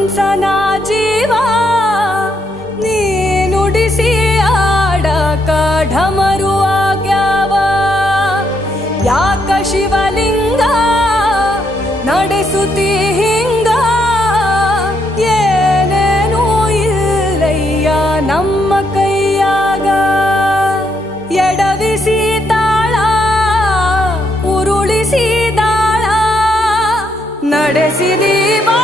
ಹಂಸನ ಜೀವ ನೀ ನುಡಿಸಿ ಆಡಕ ಢಮರು ಆಗ್ಯಾವ ಯಾಕ ಶಿವಲಿಂಗ ನಡೆಸುತ್ತಿ ಹಿಂಗ ಏನೇನೂ ಇಲ್ಲಯ್ಯ ನಮ್ಮ ಕೈಯಾಗ ಎಡವಿಸಿ ತಾಳ ಉರುಳಿಸಿ ದಾಳ ನಡೆಸಿದಿ ಬಾ